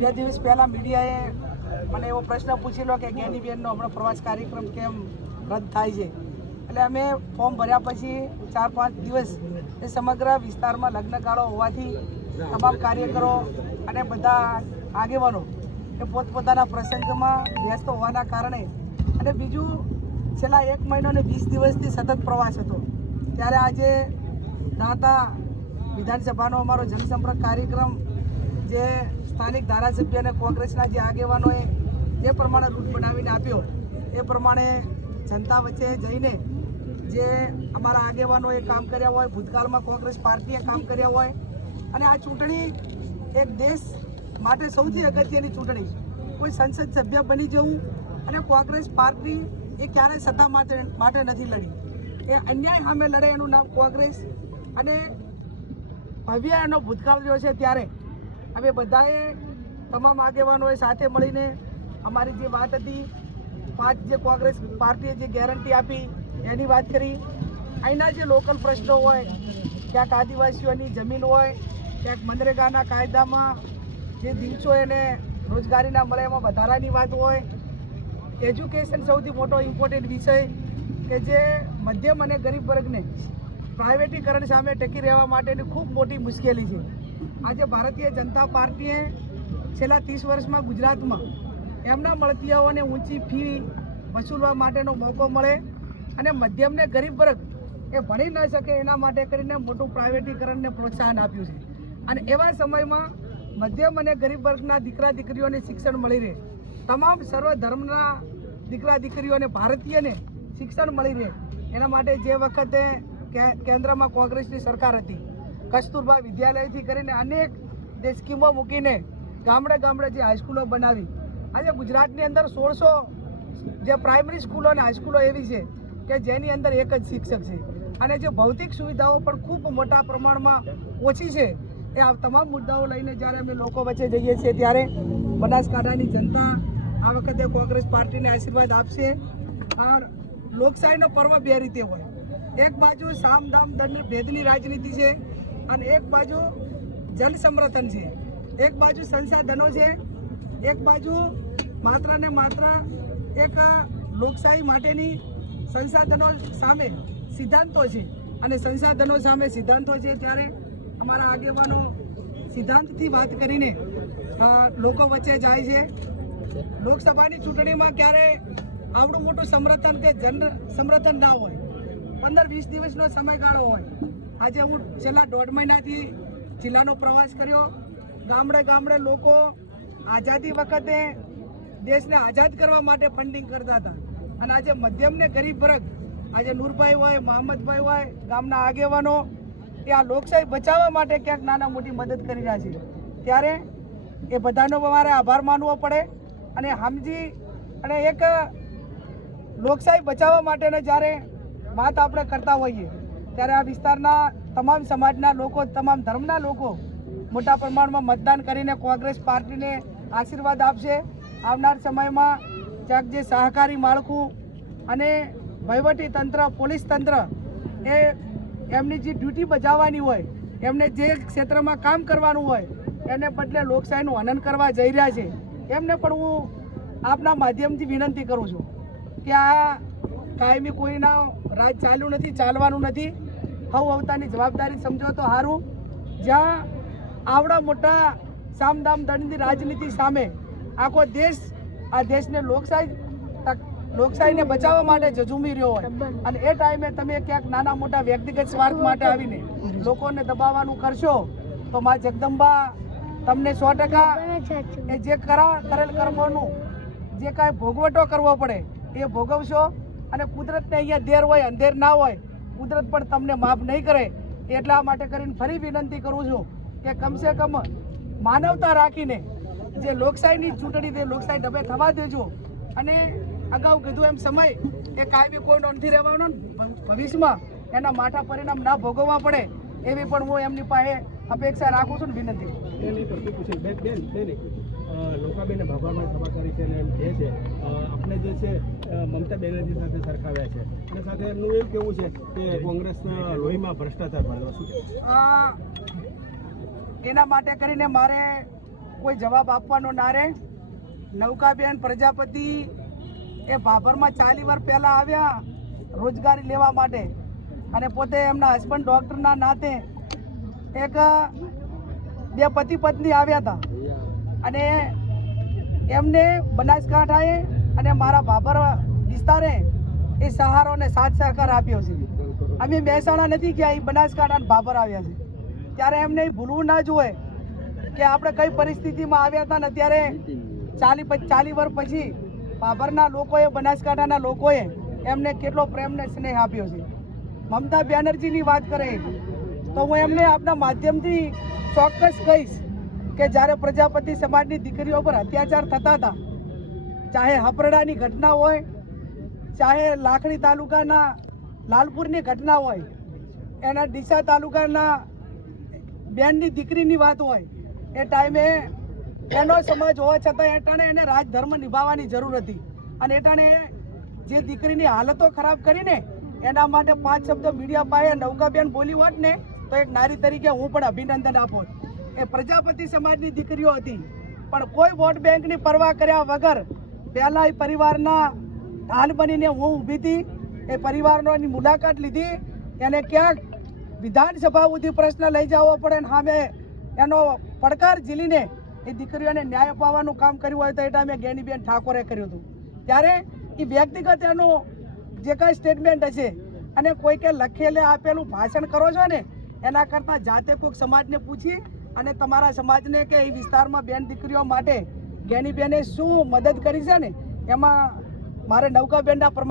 બે દિવસ પહેલાં મીડિયાએ મને એવો પ્રશ્ન પૂછેલો કે જ્ઞાનીબેનનો હમણાં પ્રવાસ કાર્યક્રમ કેમ રદ થાય છે? એટલે અમે ફોર્મ ભર્યા પછી ચાર પાંચ દિવસ એ સમગ્ર વિસ્તારમાં લગ્નગાળો હોવાથી તમામ કાર્યકરો અને બધા આગેવાનો એ પોતપોતાના પ્રસંગમાં વ્યસ્ત હોવાના કારણે અને બીજું, છેલ્લા એક મહિનો ને વીસ દિવસથી સતત પ્રવાસ હતો. ત્યારે આજે દાંતા વિધાનસભાનો અમારો જનસંપર્ક કાર્યક્રમ જે સ્થાનિક ધારાસભ્ય અને કોંગ્રેસના જે આગેવાનોએ જે પ્રમાણે રૂટ બનાવીને આપ્યો, એ પ્રમાણે જનતા વચ્ચે જઈને જે અમારા આગેવાનોએ કામ કર્યા હોય, ભૂતકાળમાં કોંગ્રેસ પાર્ટીએ કામ કર્યા હોય, અને આ ચૂંટણી એક દેશ માટે સૌથી અગત્યની ચૂંટણી કોઈ સંસદ સભ્ય બની જવું અને કોંગ્રેસ પાર્ટી એ ક્યારેય સત્તા માટે માટે નથી લડી. એ અન્યાય સામે લડે એનું નામ કોંગ્રેસ, અને ભવ્ય એનો ભૂતકાળ રહ્યો છે ત્યારે અમે બધાએ તમામ આગેવાનોએ સાથે મળીને અમારી જે વાત હતી, પાંચ જે કોંગ્રેસ પાર્ટીએ જે ગેરંટી આપી, એની વાત કરી. અહીંના જે લોકલ પ્રશ્નો હોય, ક્યાંક આદિવાસીઓની જમીન હોય, ક્યાંક મનરેગાના કાયદામાં જે દિવસો એને રોજગારીના મળે એમાં વધારાની વાત હોય. એજ્યુકેશન સૌથી મોટો ઇમ્પોર્ટન્ટ વિષય કે જે મધ્યમ અને ગરીબ વર્ગને પ્રાઇવેટીકરણ સામે ટકી રહેવા માટેની ખૂબ મોટી મુશ્કેલી છે. આજે ભારતીય જનતા પાર્ટીએ છેલ્લા ત્રીસ વર્ષમાં ગુજરાતમાં એમના મળતીયાઓને ઊંચી ફી વસૂલવા માટેનો મોકો મળે અને મધ્યમને ગરીબ વર્ગ એ ભણી ન શકે એના માટે કરીને મોટું પ્રાઇવેટીકરણને પ્રોત્સાહન આપ્યું છે. અને એવા સમયમાં મધ્યમ અને ગરીબ વર્ગના દીકરા દીકરીઓને શિક્ષણ મળી રહે. તમામ સર્વ ધર્મના દીકરા દીકરીઓને ભારતીયને શિક્ષણ મળી રહે. એના માટે જે વખતે કેન્દ્રમાં કોંગ્રેસની સરકાર હતી કસ્તુરબા વિદ્યાલયથી કરીને અનેક જે સ્કીમો મૂકીને ગામડે ગામડે જે હાઈસ્કૂલો બનાવી. આજે ગુજરાતની અંદર સોળસો જે પ્રાઇમરી સ્કૂલો અને હાઈસ્કૂલો એવી છે કે જેની અંદર એક જ શિક્ષક છે. અને જે ભૌતિક સુવિધાઓ પણ ખૂબ મોટા પ્રમાણમાં ઓછી છે, એ આ તમામ મુદ્દાઓ લઈને જ્યારે અમે લોકો વચ્ચે જઈએ છીએ ત્યારે બનાસકાંઠાની જનતા આ વખતે કોંગ્રેસ પાર્ટીને આશીર્વાદ આપશે. લોકશાહીનો પર્વ બે રીતે હોય. એક બાજુ સામ દામ દંડ ભેદની રાજનીતિ છે અને એક બાજુ જલ સમર્થન છે. એક બાજુ સંસાધનો છે. એક બાજુ માત્ર ને માત્ર એક લોકશાહી માટેની સંસાધનો સામે સિદ્ધાંતો છે. અને સંસાધનો સામે સિદ્ધાંતો છે. ત્યારે અમારા આગેવાનો સિદ્ધાંતથી વાત કરીને લોકો વચ્ચે જાય છે. લોકસભાની ચૂંટણીમાં ક્યારે આવડું મોટું સમર્થન કે જન સમર્થન ના હોય? પંદર વીસ દિવસનો સમયગાળો હોય. આજે હું છેલ્લા દોઢ મહિનાથી જિલ્લાનો પ્રવાસ કર્યો. ગામડે ગામડે લોકો આઝાદી વખતે દેશને આઝાદ કરવા માટે ફંડિંગ કરતા હતા. અને આજે મધ્યમને ગરીબ વર્ગ, આજે નૂરભાઈ હોય, મોહમ્મદભાઈ હોય, ગામના આગેવાનો, એ આ લોકશાહી બચાવવા માટે ક્યાંક નાના મોટી મદદ કરી રહ્યા છે. ત્યારે એ બધાનો મારે આભાર માનવો પડે. અને હમજી અને એક લોકશાહી બચાવવા માટેને જ્યારે વાત આપણે કરતા હોઈએ ત્યારે આ વિસ્તારના તમામ સમાજના લોકો, તમામ ધર્મના લોકો મોટા પ્રમાણમાં મતદાન કરીને કોંગ્રેસ પાર્ટીને આશીર્વાદ આપશે. આવનાર સમયમાં ક્યાંક જે સહકારી માળખું અને વહીવટી તંત્ર, પોલીસ તંત્ર એ એમની જે ડ્યુટી બજાવવાની હોય, એમને જે ક્ષેત્રમાં કામ કરવાનું હોય, એને બદલે લોકશાહીનું હનન કરવા જઈ રહ્યા છે. એમને પણ હું આપના માધ્યમથી વિનંતી કરું છું કે આ કાયમી કોઈના રાજ ચાલ્યું નથી, ચાલવાનું નથી. હવ અવતારની જવાબદારી સમજો તો સારું જ્યાં આવડા મોટા સામદામ દંડની રાજનીતિ સામે આખો દેશ આ દેશને લોકશાહી લોકશાહીને બચાવવા માટે જજુમી રહ્યો હોય. અને એ ટાઈમે તમે ક્યાંક નાના મોટા વ્યક્તિગત સ્વાર્થ માટે આવીને લોકોને દબાવવાનું કરશો તો મા જગદંબા તમને સો ટકા એ જે કરા કરેલ કર્મોનું જે કાંઈ ભોગવટો કરવો પડે એ ભોગવશો. અને કુદરતને અહીંયા દેર હોય અંધેર ના હોય કુદરત પણ તમને માફ નહીં કરે એટલા માટે કરીને ફરી વિનંતી કરું છું કે કમસે કમ માનવતા રાખીને જે લોકશાહીની ચૂંટણી તે લોકશાહી ડબે થવા દેજો. અને અગાઉ કીધું એમ સમય એ કાયમી કોઈનો નથી રહેવાનો ભવિષ્યમાં એના માઠા પરિણામ ના ભોગવવા પડે એવી પણ હું એમની પાસે અપેક્ષા રાખું છું ને વિનંતી. લોકાબેને ભાભામાં સભા કરી છે અને એમ છે આપણે જે છે મમતા બેનર્જી સાથે સરખાવ્યા છે. અને સાથે એમનું એવું કેવું છે કે કોંગ્રેસના લોહીમાં ભ્રષ્ટાચાર ભરેલો શું એના માટે કરીને મારે કોઈ જવાબ આપવાનો ના રહે. નૌકાબેન પ્રજાપતિ એ ભાભરમાં ચાલી વાર પહેલાં આવ્યા રોજગારી લેવા માટે. અને પોતે એમના હસબન્ડ ડૉક્ટરના નાતે એક, બે પતિ પત્ની આવ્યા હતા. અને એમને બનાસકાંઠાએ અને મારા ભાભર વિસ્તારે એ સહારો અને સાથ સહકાર આપ્યો છે. અમે મહેસાણા નથી ગયા, એ બનાસકાંઠા ભાભર આવ્યા છે. ત્યારે એમને ભૂલવું ના જોઈએ કે આપણે કઈ પરિસ્થિતિમાં આવ્યા હતા ને ત્યારે ચાલી ચાલી વર્ષ પછી ભાભરના લોકોએ, બનાસકાંઠાના લોકોએ એમને કેટલો પ્રેમ ને સ્નેહ આપ્યો છે. મમતા બેનર્જીની વાત કરે તો હું એમને આપના માધ્યમથી ચોક્કસ કહીશ કે જ્યારે પ્રજાપતિ સમાજની દીકરીઓ પર અત્યાચાર થતા હતા, ચાહે હપરડાની ઘટના હોય, ચાહે લાખણી તાલુકાના લાલપુરની ઘટના હોય, એના ડીસા તાલુકાના બેનની દીકરીની વાત હોય, એ ટાઈમે એનો સમાજ હોવા છતાં એટાણે એને રાજધર્મ નિભાવવાની જરૂર હતી. અને એટાણે જે દીકરીની હાલતો ખરાબ કરીને એના માટે પાંચ શબ્દ મીડિયા પાસે નૌકાબેન બોલી હોત ને તો એક નારી તરીકે હું પણ અભિનંદન આપોત એ પ્રજાપતિ સમાજની દીકરીઓ હતી. પણ કોઈ વોટ બેંકની પરવા કર્યા વગર પહેલા એ પરિવારના ઢાલ બનીને હું ઊભી હતી. એ પરિવારોની મુલાકાત લીધી. એને ક્યાંક વિધાનસભા સુધી પ્રશ્ન લઈ જવો પડે અને સામે એનો પડકાર ઝીલીને એ દીકરીઓને ન્યાય અપાવવાનું કામ કર્યું હોય તો એ ટાઈમે ગેનીબેન ઠાકોરે કર્યું હતું. ત્યારે એ વ્યક્તિગત એનું જે કાંઈ સ્ટેટમેન્ટ હશે અને કોઈ કે લખેલે, આપેલું ભાષણ કરો છો ને, એના કરતાં જાતે કોઈક સમાજને પૂછી અને તમારા સમાજને કે એ વિસ્તારમાં બેન દીકરીઓ માટે જ્ઞાનીબેને શું મદદ કરી છે ને? એમાં મારે નૌકાબેનના પ્રમાણ